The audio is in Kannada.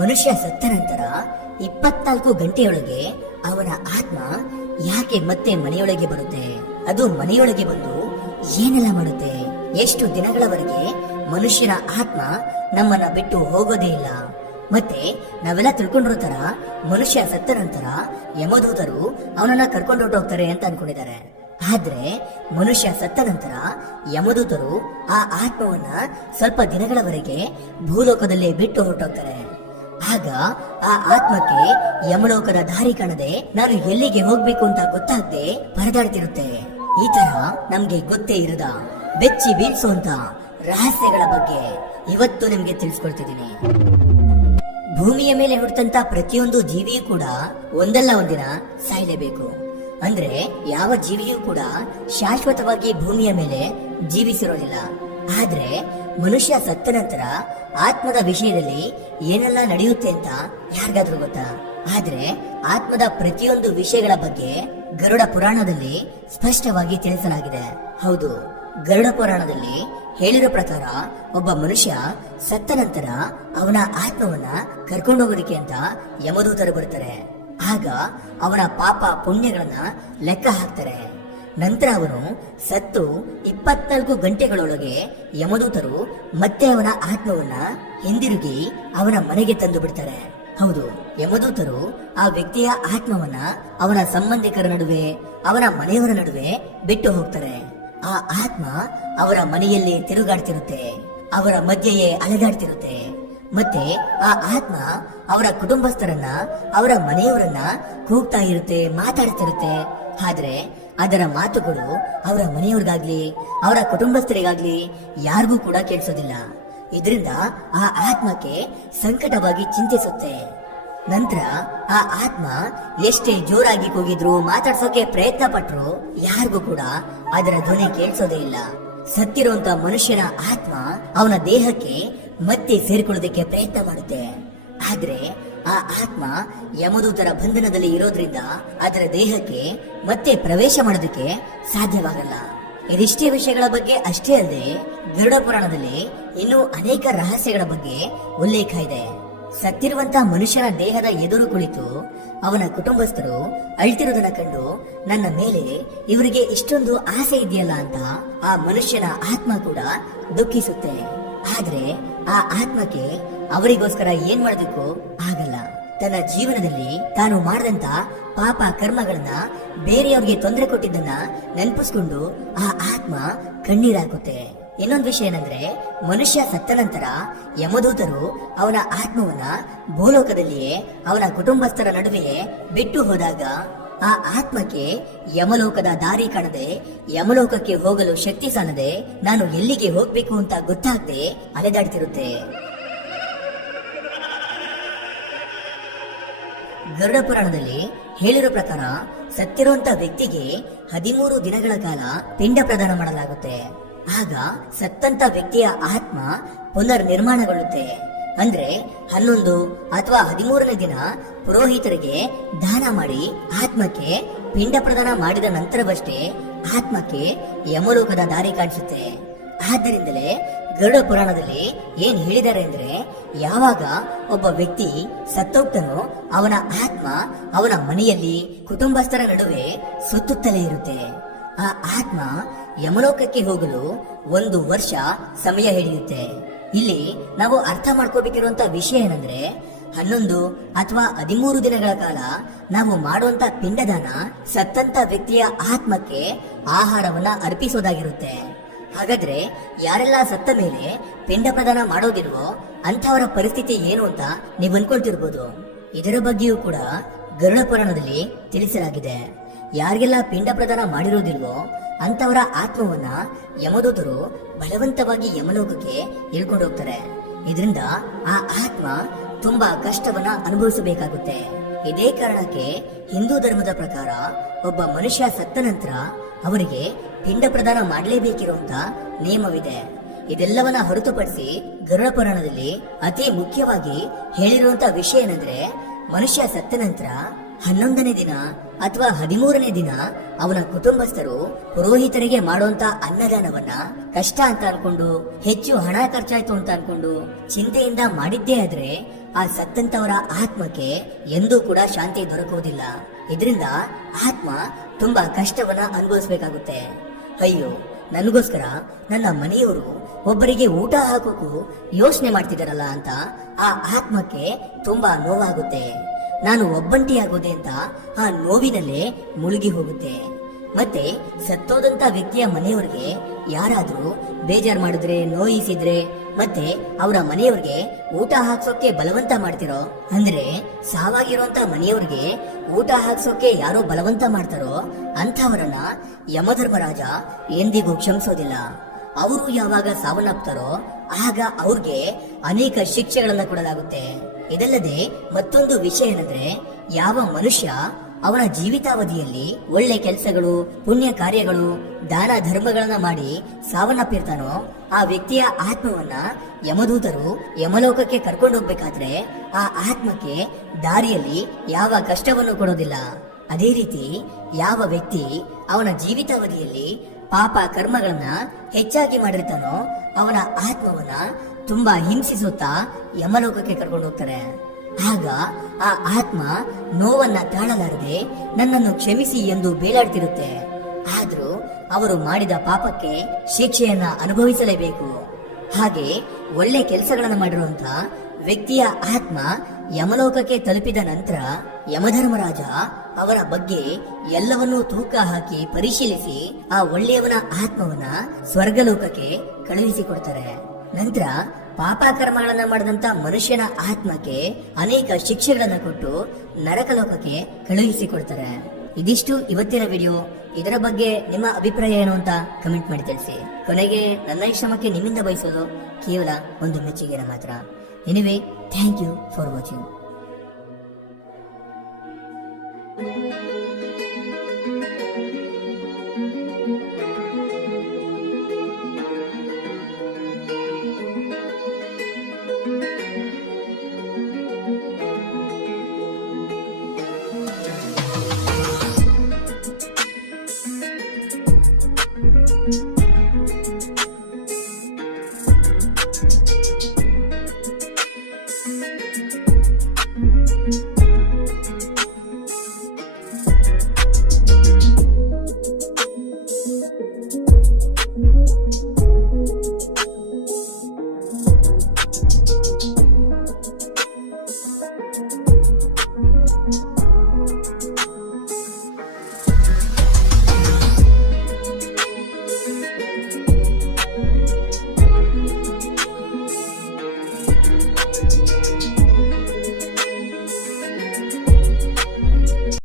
ಮನುಷ್ಯ ಸತ್ತ ನಂತರ 24 ಗಂಟೆಯೊಳಗೆ ಅವನ ಆತ್ಮ ಯಾಕೆ ಮತ್ತೆ ಮನೆಯೊಳಗೆ ಬರುತ್ತೆ? ಅದು ಮನೆಯೊಳಗೆ ಬಂದು ಏನೆಲ್ಲ ಮಾಡುತ್ತೆ? ಎಷ್ಟು ದಿನಗಳವರೆಗೆ ಮನುಷ್ಯನ ಆತ್ಮ ನಮ್ಮನ್ನ ಬಿಟ್ಟು ಹೋಗೋದೇ ಇಲ್ಲ. ಮತ್ತೆ ನಾವೆಲ್ಲ ತಿಳ್ಕೊಂಡಿರೋ ತರ ಮನುಷ್ಯ ಸತ್ತ ನಂತರ ಯಮದೂತರು ಅವನನ್ನ ಕರ್ಕೊಂಡು ಹೊರಟೋಗ್ತಾರೆ ಅಂತ ಅನ್ಕೊಂಡಿದ್ದಾರೆ. ಆದ್ರೆ ಮನುಷ್ಯ ಸತ್ತ ನಂತರ ಯಮದೂತರು ಆ ಆತ್ಮವನ್ನ ಸ್ವಲ್ಪ ದಿನಗಳವರೆಗೆ ಭೂಲೋಕದಲ್ಲೇ ಬಿಟ್ಟು ಹೊರಟೋಗ್ತಾರೆ. ಆಗ ಆ ಆತ್ಮಕ್ಕೆ ಯಮಲೋಕದ ದಾರಿ ಕಾಣದೆ ನಾನು ಎಲ್ಲಿಗೆ ಹೋಗ್ಬೇಕು ಅಂತ ಗೊತ್ತಾಗದೆ ಪರದಾಡ್ತಿರುತ್ತೆ. ಈ ತರ ನಮ್ಗೆ ಗೊತ್ತೇ ಇರದ ಬೆಚ್ಚಿ ಬೀಳ್ಸುವಂತ ರಹಸ್ಯಗಳ ಬಗ್ಗೆ ಇವತ್ತು ನಿಮ್ಗೆ ತಿಳಿಸ್ಕೊಳ್ತಿದ್ದೀನಿ. ಭೂಮಿಯ ಮೇಲೆ ಹುಟ್ಟಂತ ಪ್ರತಿಯೊಂದು ಜೀವಿಯೂ ಕೂಡ ಒಂದಲ್ಲ ಒಂದಿನ ಸಾಯಲೇಬೇಕು. ಅಂದ್ರೆ ಯಾವ ಜೀವಿಯೂ ಕೂಡ ಶಾಶ್ವತವಾಗಿ ಭೂಮಿಯ ಮೇಲೆ ಜೀವಿಸಿರೋದಿಲ್ಲ. ಆದ್ರೆ ಮನುಷ್ಯ ಸತ್ತ ನಂತರ ಆತ್ಮದ ವಿಷಯದಲ್ಲಿ ಏನೆಲ್ಲ ನಡೆಯುತ್ತೆ ಅಂತ ಯಾರಿಗಾದ್ರೂ ಗೊತ್ತಾ? ಆದ್ರೆ ಆತ್ಮದ ಪ್ರತಿಯೊಂದು ವಿಷಯಗಳ ಬಗ್ಗೆ ಗರುಡ ಪುರಾಣದಲ್ಲಿ ಸ್ಪಷ್ಟವಾಗಿ ತಿಳಿಸಲಾಗಿದೆ. ಹೌದು, ಗರುಡ ಪುರಾಣದಲ್ಲಿ ಹೇಳಿರೋ ಪ್ರಕಾರ ಒಬ್ಬ ಮನುಷ್ಯ ಸತ್ತ ನಂತರ ಅವನ ಆತ್ಮವನ್ನ ಕರ್ಕೊಂಡೋಗೋದಕ್ಕೆ ಅಂತ ಯಮದೂತರು ಬರ್ತಾರೆ. ಆಗ ಅವನ ಪಾಪ ಪುಣ್ಯಗಳನ್ನ ಲೆಕ್ಕ ಹಾಕ್ತಾರೆ. ನಂತರ ಅವನು ಸತ್ತು 24 ಗಂಟೆಗಳೊಳಗೆ ಯಮದೂತರು ಮತ್ತೆ ಅವನ ಆತ್ಮವನ್ನ ಹಿಂದಿರುಗಿ ಅವನ ಮನೆಗೆ ತಂದು ಬಿಡ್ತಾರೆ. ಹೌದು, ಯಮದೂತರು ಆ ವ್ಯಕ್ತಿಯ ಆತ್ಮವನ್ನ ಅವನ ಸಂಬಂಧಿಕರ ನಡುವೆ, ಅವನ ಮನೆಯವರ ನಡುವೆ ಬಿಟ್ಟು ಹೋಗ್ತಾರೆ. ಆ ಆತ್ಮ ಅವರ ಮನೆಯಲ್ಲಿ ತಿರುಗಾಡ್ತಿರುತ್ತೆ, ಅವರ ಮಧ್ಯೆಯೇ ಅಲೆದಾಡ್ತಿರುತ್ತೆ. ಮತ್ತೆ ಆ ಆತ್ಮ ಅವರ ಕುಟುಂಬಸ್ಥರನ್ನ, ಅವರ ಮನೆಯವರನ್ನ ಕೂಗ್ತಾ ಇರುತ್ತೆ, ಮಾತಾಡ್ತಿರುತ್ತೆ. ಆದ್ರೆ ಅದರ ಮಾತುಗಳು ಅವರ ಮನೆಯವ್ರಿಗಾಗ್ಲಿ ಅವರ ಕುಟುಂಬಸ್ಥರಿಗಾಗ್ಲಿ ಯಾರಿಗೂ ಕೂಡ ಕೇಳಿಸೋದಿಲ್ಲ. ಇದರಿಂದ ಆ ಆತ್ಮಕ್ಕೆ ಸಂಕಟವಾಗಿ ಚಿಂತಿಸುತ್ತೆ. ನಂತರ ಆ ಆತ್ಮ ಎಷ್ಟೇ ಜೋರಾಗಿ ಕೂಗಿದ್ರು, ಮಾತಾಡ್ಸೋಕೆ ಪ್ರಯತ್ನ ಪಟ್ರು ಯಾರಿಗೂ ಕೂಡ ಅದರ ಧ್ವನಿ ಕೇಳಿಸೋದೇ ಇಲ್ಲ. ಸತ್ತಿರುವಂತ ಮನುಷ್ಯನ ಆತ್ಮ ಅವನ ದೇಹಕ್ಕೆ ಮತ್ತೆ ಸೇರಿಕೊಳ್ಳೋದಕ್ಕೆ ಪ್ರಯತ್ನ ಮಾಡುತ್ತೆ. ಆದ್ರೆ ಆ ಆತ್ಮ ಯಮದೂತರ ಬಂಧನದಲ್ಲಿ ಇರೋದ್ರಿಂದ ಅದರ ದೇಹಕ್ಕೆ ಮತ್ತೆ ಪ್ರವೇಶ ಮಾಡೋದಕ್ಕೆ ಸಾಧ್ಯವಾಗಲ್ಲ. ಇದಿಷ್ಟೇ ವಿಷಯಗಳ ಬಗ್ಗೆ ಅಷ್ಟೇ ಅಲ್ಲದೆ ಗರುಡ ಪುರಾಣದಲ್ಲಿ ಇನ್ನೂ ಅನೇಕ ರಹಸ್ಯಗಳ ಬಗ್ಗೆ ಉಲ್ಲೇಖ ಇದೆ. ಸತ್ತಿರುವಂತ ಮನುಷ್ಯನ ದೇಹದ ಎದುರು ಕುಳಿತು ಅವನ ಕುಟುಂಬಸ್ಥರು ಅಳ್ತಿರೋದನ್ನ ಕಂಡು ನನ್ನ ಮೇಲೆ ಇವರಿಗೆ ಇಷ್ಟೊಂದು ಆಸೆ ಇದೆಯಲ್ಲ ಅಂತ ಆ ಮನುಷ್ಯನ ಆತ್ಮ ಕೂಡ ದುಃಖಿಸುತ್ತೆ. ಆದ್ರೆ ಆ ಆತ್ಮಕ್ಕೆ ಅವರಿಗೋಸ್ಕರ ಏನ್ ಮಾಡೋದಕ್ಕೂ ಆಗಲ್ಲ. ತನ್ನ ಜೀವನದಲ್ಲಿ ತಾನು ಮಾಡಿದಂತ ಪಾಪ ಕರ್ಮಗಳನ್ನ, ಬೇರೆಯವ್ರಿಗೆ ತೊಂದರೆ ಕೊಟ್ಟಿದ್ದನ್ನ ನೆನಪಿಸ್ಕೊಂಡು ಆ ಆತ್ಮ ಕಣ್ಣೀರಾಗುತ್ತೆ. ಇನ್ನೊಂದು ವಿಷಯ ಏನಂದ್ರೆ, ಮನುಷ್ಯ ಸತ್ತ ನಂತರ ಯಮದೂತರು ಅವನ ಆತ್ಮವನ್ನ ಭೂಲೋಕದಲ್ಲಿಯೇ ಅವನ ಕುಟುಂಬಸ್ಥರ ನಡುವೆಯೇ ಬಿಟ್ಟು ಹೋದಾಗ ಆ ಆತ್ಮಕ್ಕೆ ಯಮಲೋಕದ ದಾರಿ ಕಾಣದೆ, ಯಮಲೋಕಕ್ಕೆ ಹೋಗಲು ಶಕ್ತಿ ಸಾಲದೆ, ನಾನು ಎಲ್ಲಿಗೆ ಹೋಗ್ಬೇಕು ಅಂತ ಗೊತ್ತಾಗದೆ ಅಲೆದಾಡ್ತಿರುತ್ತೆ. ಗರುಡ ಪುರಾಣದಲ್ಲಿ ಹೇಳಿರೋ ಪ್ರಕಾರ ಸತ್ತಿರುವಂತ ವ್ಯಕ್ತಿಗೆ 13 ದಿನಗಳ ಕಾಲ ಪಿಂಡ ಪ್ರದಾನ ಮಾಡಲಾಗುತ್ತೆ. ಆಗ ಸತ್ತಂತ ವ್ಯಕ್ತಿಯ ಆತ್ಮ ಪುನರ್ ನಿರ್ಮಾಣಗೊಳ್ಳುತ್ತೆ. ಅಂದ್ರೆ 11 ಅಥವಾ 13ನೇ ದಿನ ಪುರೋಹಿತರಿಗೆ ದಾನ ಮಾಡಿ ಆತ್ಮಕ್ಕೆ ಪಿಂಡ ಪ್ರದಾನ ಮಾಡಿದ ನಂತರವಷ್ಟೇ ಆತ್ಮಕ್ಕೆ ಯಮಲೋಕದ ದಾರಿ ಕಾಣಿಸುತ್ತೆ. ಆದ್ದರಿಂದಲೇ ಗರುಡ ಪುರಾಣದಲ್ಲಿ ಏನ್ ಹೇಳಿದ್ದಾರೆ ಅಂದ್ರೆ, ಯಾವಾಗ ಒಬ್ಬ ವ್ಯಕ್ತಿ ಸತ್ತೋಗ್ತಾನೋ ಅವನ ಆತ್ಮ ಅವನ ಮನೆಯಲ್ಲಿ ಕುಟುಂಬಸ್ಥರ ನಡುವೆ ಸುತ್ತುತ್ತಲೇ ಇರುತ್ತೆ. ಆ ಆತ್ಮ ಯಮಲೋಕಕ್ಕೆ ಹೋಗಲು 1 ವರ್ಷ ಸಮಯ ಹಿಡಿಯುತ್ತೆ. ಇಲ್ಲಿ ನಾವು ಅರ್ಥ ಮಾಡ್ಕೋಬೇಕಿರುವಂತ ವಿಷಯ ಏನಂದ್ರೆ, 11 ಅಥವಾ 13 ದಿನಗಳ ಕಾಲ ನಾವು ಮಾಡುವಂತ ಪಿಂಡದಾನ ಸತ್ತಂತ ವ್ಯಕ್ತಿಯ ಆತ್ಮಕ್ಕೆ ಆಹಾರವನ್ನ ಅರ್ಪಿಸೋದಾಗಿರುತ್ತೆ. ಹಾಗಾದ್ರೆ ಯಾರೆಲ್ಲ ಸತ್ತ ಮೇಲೆ ಪಿಂಡ ಪ್ರದಾನ ಮಾಡೋದಿಲ್ವೋ ಅಂತವರ ಪರಿಸ್ಥಿತಿ ಏನು ಅಂತ ನೀವು ಅನ್ಕೊಳ್ತಿರ್ಬೋದು. ಇದರ ಬಗ್ಗೆಯೂ ಕೂಡ ಗರುಡ ಪುರಾಣದಲ್ಲಿ ತಿಳಿಸಲಾಗಿದೆ. ಯಾರಿಗೆಲ್ಲ ಪಿಂಡ ಪ್ರದಾನ ಮಾಡಿರೋದಿಲ್ವೋ ಅಂತವರ ಆತ್ಮವನ್ನ ಯಮದೂತರು ಬಲವಂತವಾಗಿ ಯಮಲೋಕಕ್ಕೆ ಇಳ್ಕೊಂಡು ಹೋಗ್ತಾರೆ. ಇದರಿಂದ ಆ ಆತ್ಮ ತುಂಬಾ ಕಷ್ಟವನ್ನ ಅನುಭವಿಸಬೇಕಾಗುತ್ತೆ. ಇದೇ ಕಾರಣಕ್ಕೆ ಹಿಂದೂ ಧರ್ಮದ ಪ್ರಕಾರ ಒಬ್ಬ ಮನುಷ್ಯ ಸತ್ತ ನಂತರ ಅವರಿಗೆ ಪಿಂಡ ಪ್ರದಾನ ಮಾಡಲೇಬೇಕಿರುವಂತ ನಿಯಮವಿದೆ. ಇದೆಲ್ಲವನ್ನ ಹೊರತುಪಡಿಸಿ ಗರುಡ ಪುರಾಣದಲ್ಲಿ ಅತಿ ಮುಖ್ಯವಾಗಿ ಹೇಳಿರುವಂತ ವಿಷಯ ಏನಂದ್ರೆ, ಮನುಷ್ಯ ಸತ್ತ ನಂತರ 11ನೇ ದಿನ ಅಥವಾ 13ನೇ ದಿನ ಅವನ ಕುಟುಂಬಸ್ಥರು ಪುರೋಹಿತರಿಗೆ ಮಾಡುವಂತ ಅನ್ನದಾನವನ್ನ ಕಷ್ಟ ಅಂತ ಅನ್ಕೊಂಡು, ಹೆಚ್ಚು ಹಣ ಖರ್ಚಾಯ್ತು ಅಂತ ಅನ್ಕೊಂಡು ಚಿಂತೆಯಿಂದ ಮಾಡಿದ್ದೇ ಆದ್ರೆ ಆ ಸತ್ತಂತವರ ಆತ್ಮಕ್ಕೆ ಎಂದೂ ಕೂಡ ಶಾಂತಿ ದೊರಕುವುದಿಲ್ಲ. ಇದರಿಂದ ಆತ್ಮ ತುಂಬಾ ಕಷ್ಟವನ್ನ ಅನುಭವಿಸಬೇಕಾಗುತ್ತೆ. ಅಯ್ಯೋ, ನನಗೋಸ್ಕರ ನನ್ನ ಮನೆಯವರು ಒಬ್ಬರಿಗೆ ಊಟ ಹಾಕೋಕು ಯೋಚನೆ ಮಾಡ್ತಿದಾರಲ್ಲ ಅಂತ ಆ ಆತ್ಮಕ್ಕೆ ತುಂಬಾ ನೋವಾಗುತ್ತೆ. ನಾನು ಒಬ್ಬಂಟಿಯಾಗೋದೆ ಅಂತ ಆ ನೋವಿನಲ್ಲೇ ಮುಳುಗಿ ಹೋಗುತ್ತೆ. ಮತ್ತೆ ಸತ್ತೋದಂತ ವ್ಯಕ್ತಿಯ ಮನೆಯವರಿಗೆ ಯಾರಾದ್ರೂ ಬೇಜಾರ್ ಮಾಡಿದ್ರೆ, ನೋಯಿಸಿದ್ರೆ, ಮತ್ತೆ ಅವರ ಮನೆಯವ್ರಿಗೆ ಊಟ ಹಾಕ್ಸೋಕೆ ಬಲವಂತ ಮಾಡ್ತಿರೋ, ಅಂದ್ರೆ ಸಾವಾಗಿರುವಂತ ಮನೆಯವ್ರಿಗೆ ಊಟ ಹಾಕ್ಸೋಕೆ ಯಾರೋ ಬಲವಂತ ಮಾಡ್ತಾರೋ ಅಂಥವರನ್ನ ಯಮಧರ್ಮರಾಜ ಎಂದಿಗೂ ಕ್ಷಮಿಸೋದಿಲ್ಲ. ಅವರು ಯಾವಾಗ ಸಾವನ್ನಪ್ತಾರೋ ಆಗ ಅವ್ರಿಗೆ ಅನೇಕ ಶಿಕ್ಷೆಗಳನ್ನ ಕೊಡಲಾಗುತ್ತೆ. ಇದಲ್ಲದೆ ಮತ್ತೊಂದು ವಿಷಯ ಏನಂದ್ರೆ, ಯಾವ ಮನುಷ್ಯ ಅವನ ಜೀವಿತಾವಧಿಯಲ್ಲಿ ಒಳ್ಳೆ ಕೆಲಸಗಳು, ಪುಣ್ಯ ಕಾರ್ಯಗಳು, ದಾನ ಧರ್ಮಗಳನ್ನ ಮಾಡಿ ಸಾವನ್ನಪ್ಪಿರ್ತಾನೋ ಆ ವ್ಯಕ್ತಿಯ ಆತ್ಮವನ್ನ ಯಮದೂತರು ಯಮಲೋಕಕ್ಕೆ ಕರ್ಕೊಂಡು ಹೋಗ್ಬೇಕಾದ್ರೆ ಆ ಆತ್ಮಕ್ಕೆ ದಾರಿಯಲ್ಲಿ ಯಾವ ಕಷ್ಟವನ್ನು ಕೊಡೋದಿಲ್ಲ. ಅದೇ ರೀತಿ ಯಾವ ವ್ಯಕ್ತಿ ಅವನ ಜೀವಿತಾವಧಿಯಲ್ಲಿ ಪಾಪ ಕರ್ಮಗಳನ್ನ ಹೆಚ್ಚಾಗಿ ಮಾಡಿರ್ತಾನೋ ಅವನ ಆತ್ಮವನ್ನ ತುಂಬಾ ಹಿಂಸಿಸುತ್ತಾ ಯಮಲೋಕಕ್ಕೆ ಕರ್ಕೊಂಡು ಹೋಗ್ತಾರೆ. ಆಗ ಆ ಆತ್ಮ ನೋವನ್ನ ತಾಳಲಾರದೆ ನನ್ನನ್ನು ಕ್ಷಮಿಸಿ ಎಂದು ಬೇಲಾಡ್ತಿರುತ್ತೆ. ಆದ್ರೂ ಅವರು ಮಾಡಿದ ಪಾಪಕ್ಕೆ ಶಿಕ್ಷೆಯನ್ನ ಅನುಭವಿಸಲೇಬೇಕು. ಹಾಗೆ ಒಳ್ಳೆ ಕೆಲಸಗಳನ್ನ ಮಾಡಿರುವಂತ ವ್ಯಕ್ತಿಯ ಆತ್ಮ ಯಮಲೋಕಕ್ಕೆ ತಲುಪಿದ ನಂತರ ಯಮಧರ್ಮರಾಜ ಅವರ ಬಗ್ಗೆ ಎಲ್ಲವನ್ನೂ ತೂಕ ಹಾಕಿ ಪರಿಶೀಲಿಸಿ ಆ ಒಳ್ಳೆಯವನ ಆತ್ಮವನ್ನ ಸ್ವರ್ಗಲೋಕಕ್ಕೆ ಕಳುಹಿಸಿಕೊಡ್ತಾರೆ. ನಂತರ ಪಾಪ ಕರ್ಮಗಳನ್ನ ಮಾಡಿದಂತ ಮನುಷ್ಯನ ಆತ್ಮಕ್ಕೆ ಅನೇಕ ಶಿಕ್ಷೆಗಳನ್ನ ಕೊಟ್ಟು ನರಕಲೋಕಕ್ಕೆ ಕಳುಹಿಸಿಕೊಡ್ತಾರೆ. ಇದಿಷ್ಟು ಇವತ್ತಿನ ವಿಡಿಯೋ. ಇದರ ಬಗ್ಗೆ ನಿಮ್ಮ ಅಭಿಪ್ರಾಯ ಏನು ಅಂತ ಕಮೆಂಟ್ ಮಾಡಿ ತಿಳಿಸಿ. ಕೊನೆಗೆ ನನ್ನ ಈ ಶ್ರಮಕ್ಕೆ ನಿಮ್ಮಿಂದ ಬಯಸೋದು ಕೇವಲ ಒಂದು ಮೆಚ್ಚುಗೆನ ಮಾತ್ರ. Anyway, thank you for watching.